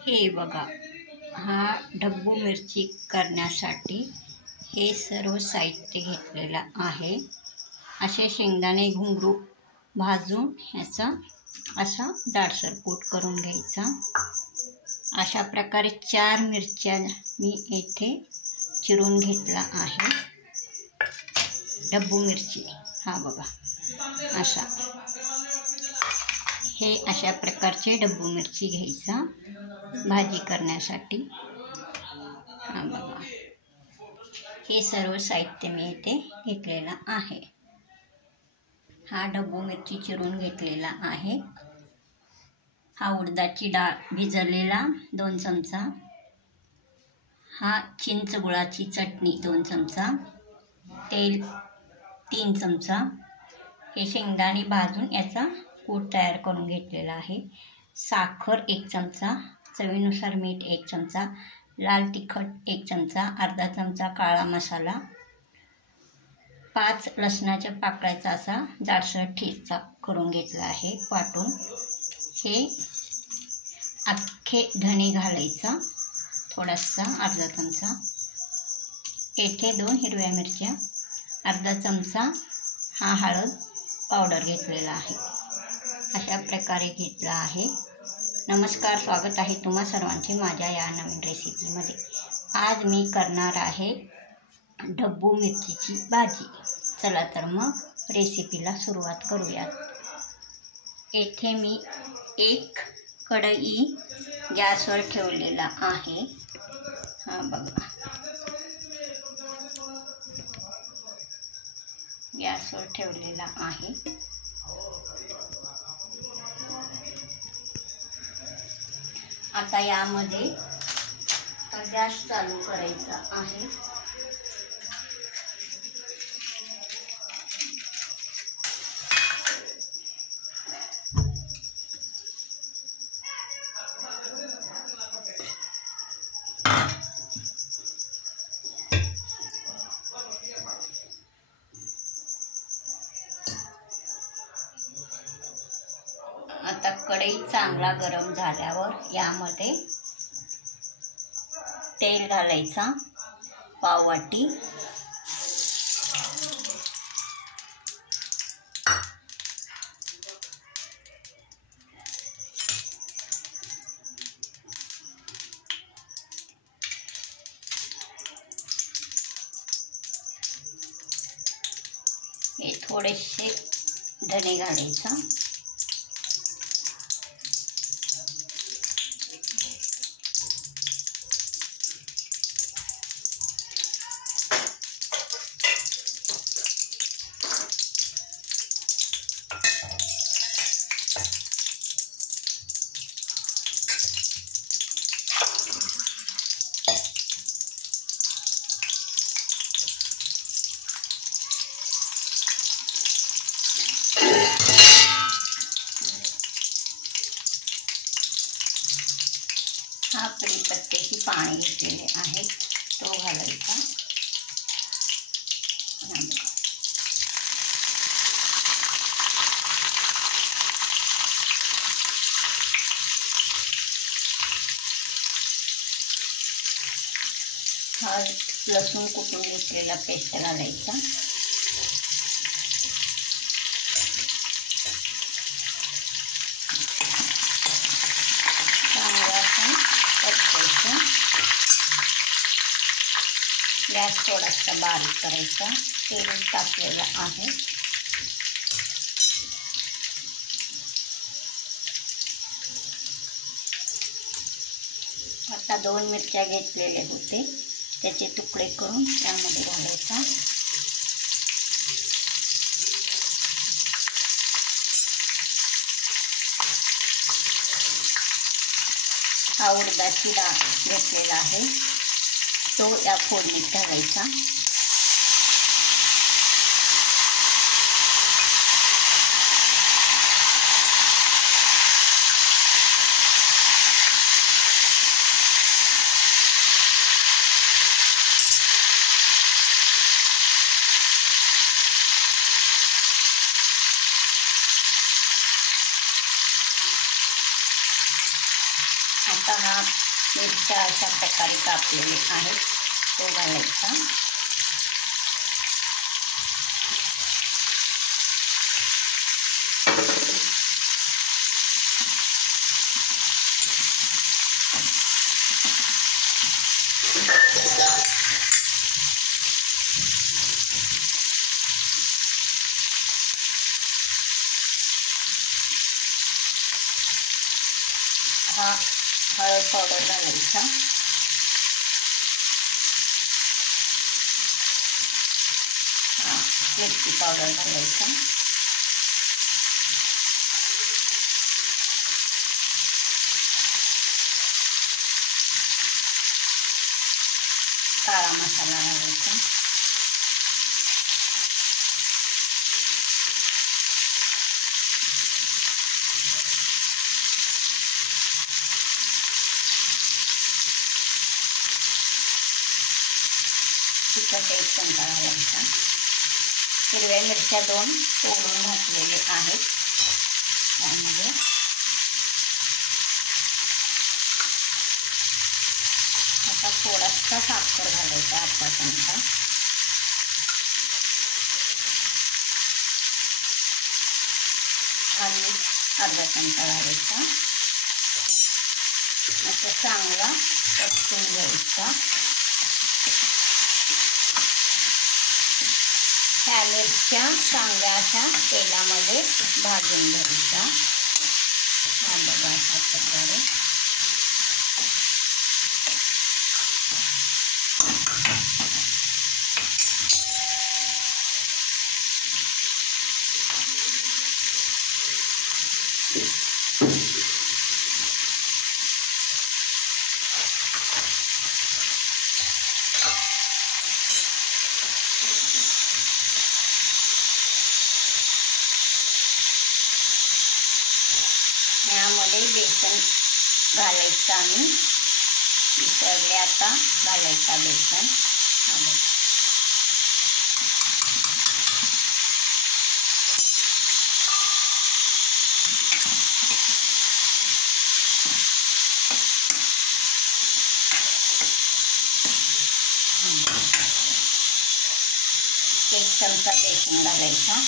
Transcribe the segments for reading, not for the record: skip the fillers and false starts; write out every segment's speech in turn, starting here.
हे बघा, हा ढब्बू मिरची करण्यासाठी हे सर्व साहित्य घेतलेलं आहे। असे शेंगदाणे घुंगरू भाजून ह्याचा असा जाडसर कूट करून घ्यायचा। अशा प्रकारे 4 मिरच्या मी येथे चिरून घेतला आहे। ढब्बू मिरची हा बघा असा, हे अशा प्रकारचे ढब्बू मिरची घ्यायचा भाजी करण्यासाठी। हा बघा, हे सर्व साहित्य मी इथे घेतलेला आहे। हा ढब्बू मिरची चिरून घेतलेला आहे। हा उडदाची डाळ भिजवलेला 2 चमचा, हा चिंच गुळाची चटणी 2 चमचा, तेल 3 चमचा, हे शेंगदाणे भाजून याचा कूट तयार करून घेतलेला आहे। साखर 1 चमचा, चवीनुसार मीठ 1 चमचा, लाल तिखट 1 चमचा, अर्धा चमचा काळा मसाला, 5 लसणाच्या पाकळ्याचा असा जाडसर ठेचा करून घेतला आहे वाटून। हे अख्खे धणे घालायचा थोडासा, अर्धा चमचा, येथे 2 हिरव्या मिरच्या, अर्धा चमचा हा हळद पावडर घेतलेला आहे। अशा प्रकारे घेतला आहे। नमस्कार, स्वागत आहे तुम्हा सर्वांचे माझ्या या नवीन रेसिपीमध्ये। आज मी करणार आहे ढब्बू मिरचीची भाजी। चला तर मग रेसिपीला सुरुवात करूयात। येथे मी 1 कढई गॅसवर ठेवलेला आहे। हा बघा, गॅसवर ठेवलेला आहे। आता यामध्ये गॅस चालू करायचा आहे। आता कढई चांगला गरम झाल्यावर यामध्ये तेल घालायचा पाव वाटी, हे थोडेसे धणे घालायचा, हा कढीपत्त्याची पाने घेतलेले आहेत तो घालायचा। हा लसूण कुटून घेतलेला पेस्ट घालायचा। गॅस थोडासा बारीक करायचा, तेल टाकलेला आहे। आता 2 मिरच्या घेतलेले होते त्याचे तुकडे करून त्यामध्ये घालायचा। हा उडदाची डाळ घेतलेला आहे तो या फोडणीत घालायचा। आता हा मिरच्या अशा प्रकारे कापलेले आहेत तो घालायचा. हा हळद पावडर घालायचा. हा मिरची पावडर घालायचा. काळा मसाला घालायचा. तिखट 1 चमचा घालायचा. हिरव्या मिरच्या 2 तोडून घातलेले आहेत त्यामध्ये. आता थोडासा साखर घालायचा, अर्धा चमचा. आणि अर्धा चमचा घालायचा. आता चांगला परतून घ्यायचा. ह्या मिरच्या चांगल्या अशा तेलामध्ये भाजून घ्यायच्या. हा बघा अशा प्रकारे. यामध्ये बेसन घालायचं आम्ही विसरले. आता घालायचा बेसन. एक चमचा बेसन घालायचा.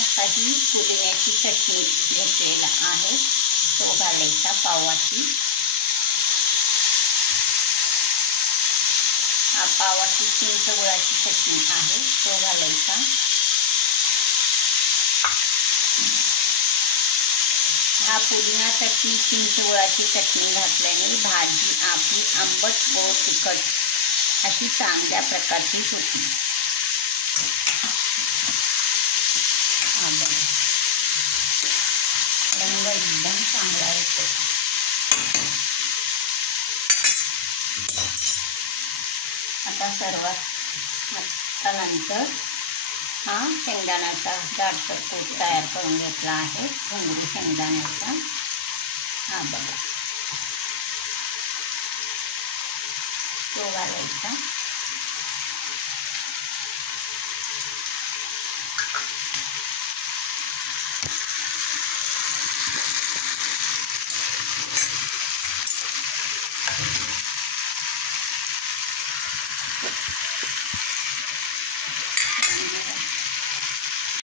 आता ही पुदिन्याची चटणी घेतलेला आहे तो घालायचा पाववाटी. हा पाववाटी चिंच गुळाची चटणी आहे तो घालायचा. हा पुदिना चटणी चिंच गुळाची चटणी घातल्याने भाजी आपली आंबट गोड तिखट अशी चांगल्या प्रकारची होती. रंग एकदम चांगला येतो. आता सर्वात नंतर हा शेंगदाण्याचा जाडसर कूट तयार करून घेतला आहे घुंगरू शेंगदाण्याचा. हा बघा तो घालायचा.